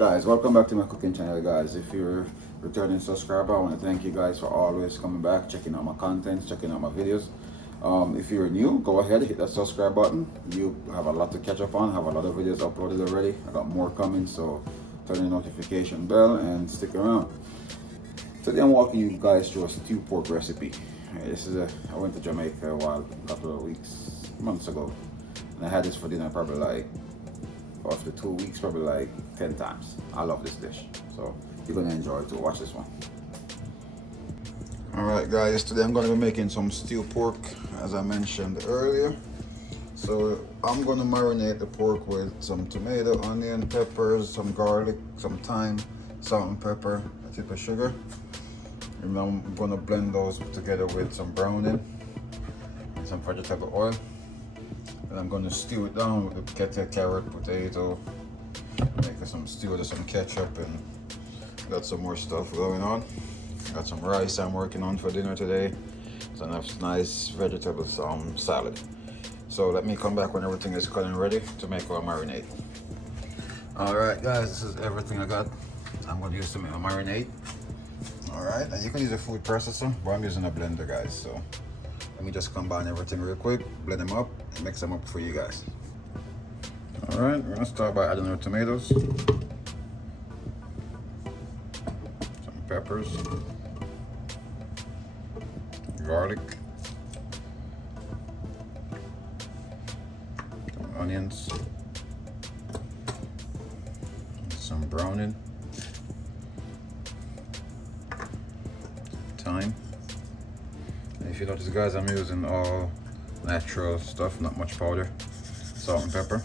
guys, welcome back to my cooking channel, guys. If you're a returning subscriber, I want to thank you guys for always coming back, checking out my content, checking out my videos. If you're new, go ahead, hit that subscribe button. You have a lot to catch up on, have a lot of videos uploaded already. I got more coming, so turn the notification bell and stick around. Today I'm walking you guys through a stew pork recipe. I went to Jamaica a couple of months ago, and I had this for dinner probably like after 2 weeks, probably like 10 times. I love this dish, so you're gonna enjoy it too. Watch this one. All right, guys, today I'm gonna be making some stew pork, as I mentioned earlier. So I'm gonna marinate the pork with some tomato, onion, peppers, some garlic, some thyme, salt and pepper, a tip of sugar. And I'm gonna blend those together with some browning and some vegetable oil. And I'm gonna stew it down with the carrot, potato, make some stew with some ketchup, and got some more stuff going on. Got some rice I'm working on for dinner today. So nice vegetable salad. So let me come back when everything is cut and ready to make our marinade. All right, guys, this is everything I got. I'm gonna use to make a marinade. All right, and you can use a food processor, but I'm using a blender, guys. So let me just combine everything real quick, blend them up, and mix them up for you guys. All right, we're gonna start by adding our tomatoes, some peppers, garlic, some onions, some browning, thyme. And if you notice, guys, I'm using all natural stuff, not much powder. Salt and pepper,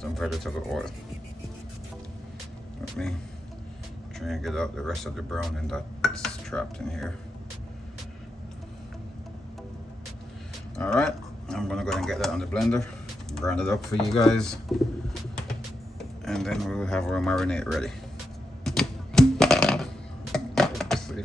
some vegetable oil. Let me try and get out the rest of the browning that's trapped in here. All right, I'm gonna go ahead and get that on the blender, grind it up for you guys, and then we'll have our marinade ready. Let's see.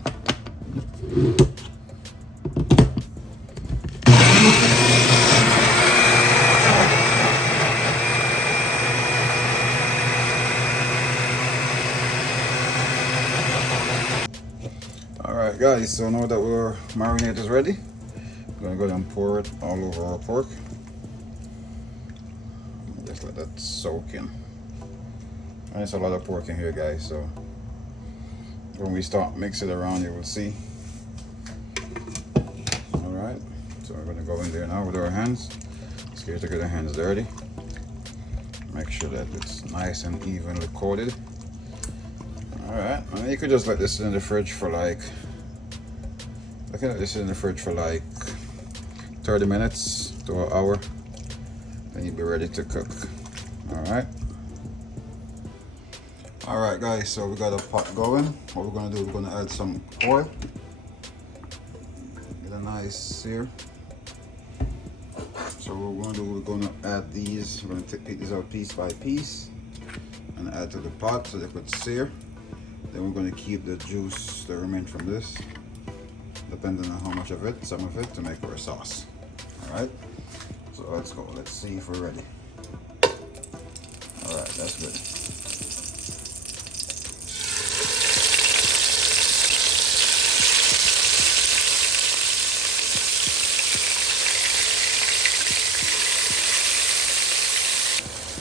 Alright, guys, so now that our marinade is ready, I'm gonna go ahead and pour it all over our pork. Just let that soak in. And there's a lot of pork in here, guys, so when we start mixing it around, you will see. Alright, so we're gonna go in there now with our hands. Scared to get our hands dirty. Make sure that it's nice and evenly coated. Alright, and you could just let this in the fridge for like, I can let this in the fridge for like 30 minutes to an hour. Then you'll be ready to cook. Alright. Alright, guys, so we got a pot going. What we're gonna do, we're gonna add some oil. Get a nice sear. So what we're gonna do, we're gonna add these. We're gonna take these out piece by piece and add to the pot so they could sear. Then we're going to keep the juice that remains from this, depending on how much of it, some of it, to make our sauce. Alright, so let's go. Let's see if we're ready. Alright, that's good.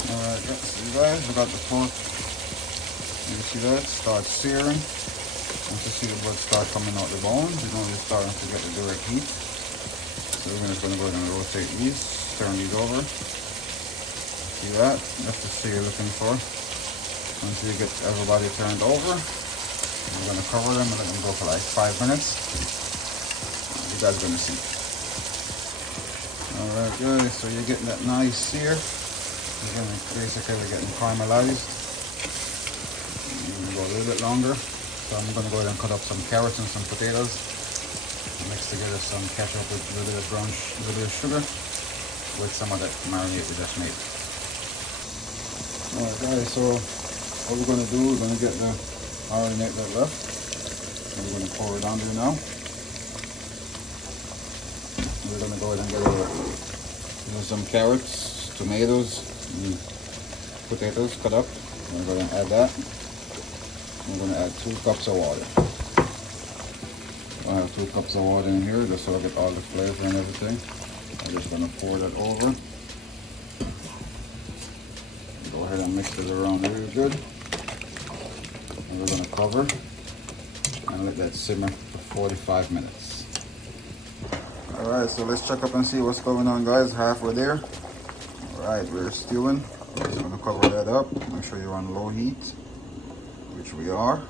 Alright, you guys, we got the pork. You see that? Start searing. Once you see the blood start coming out the bones, you know you're starting to get the direct heat. So we're just going to go ahead and rotate these, turn these over. See that? That's the sear you're looking for. Once you get everybody turned over, we're going to cover them and let them go for like 5 minutes. You guys are going to see. Alright, guys, so you're getting that nice sear. Basically, we're getting caramelized. Go a little bit longer, so I'm going to go ahead and cut up some carrots and some potatoes, mix together some ketchup with a little bit of a little bit of sugar with some of that marinade we just made. Alright, guys, so what we're going to do, we're going to get the marinade that left, and we're going to pour it on there now. We're going to go ahead and get some carrots, tomatoes, potatoes cut up. I'm going to add that. I'm going to add 2 cups of water. I have 2 cups of water in here just so I get all the flavor and everything. I'm just going to pour that over. Go ahead and mix it around really good. And we're going to cover and let that simmer for 45 minutes. Alright, so let's check up and see what's going on, guys. Halfway there. Alright, we're stewing. I'm just going to cover that up. Make sure you're on low heat, which we are.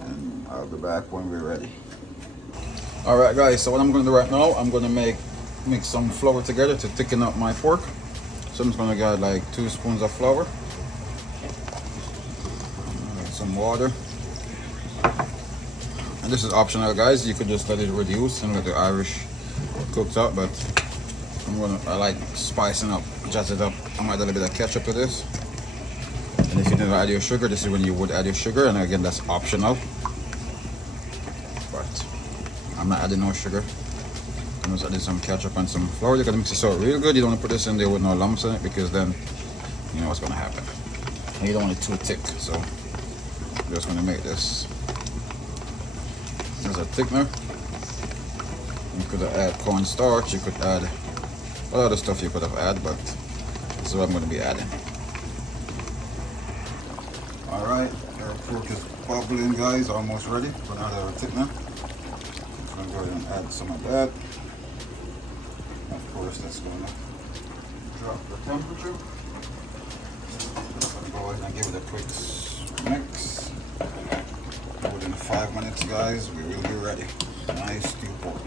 And I'll be back when we're ready. Alright guys, so what I'm going to do right now, I'm going to mix some flour together to thicken up my pork. So I'm just going to get like 2 spoons of flour. Some water. And this is optional, guys. You could just let it reduce and let the Irish cooked up, but I like spicing up, jazz it up. I might add a little bit of ketchup to this. And if you didn't add your sugar, this is when you would add your sugar, and again, that's optional. But I'm not adding no sugar. I'm just adding some ketchup and some flour. You're gonna mix this out real good. You don't want to put this in there with no lumps in it, because then you know what's gonna happen. And you don't want it too thick, so I'm just gonna make this as a thickener. You could add cornstarch, you could add a lot of stuff you could have added, but this is what I'm going to be adding. Alright, our pork is bubbling, guys, almost ready. We're going to add our thickener. I'm going to go ahead and add some of that. Of course, that's going to drop the temperature. I'm going to go ahead and give it a quick mix. Within 5 minutes, guys, we will be ready. Nice stew pork.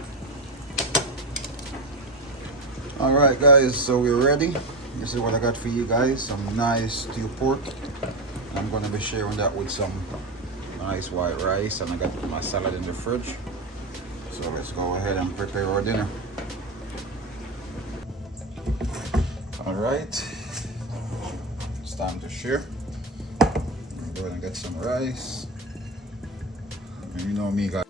Alright guys, so we're ready. This is what I got for you guys, some nice stew pork. I'm going to be sharing that with some nice white rice, and I got my salad in the fridge. So let's go ahead and prepare our dinner. Alright, it's time to share. I'm going to get some rice. And you know me, guys.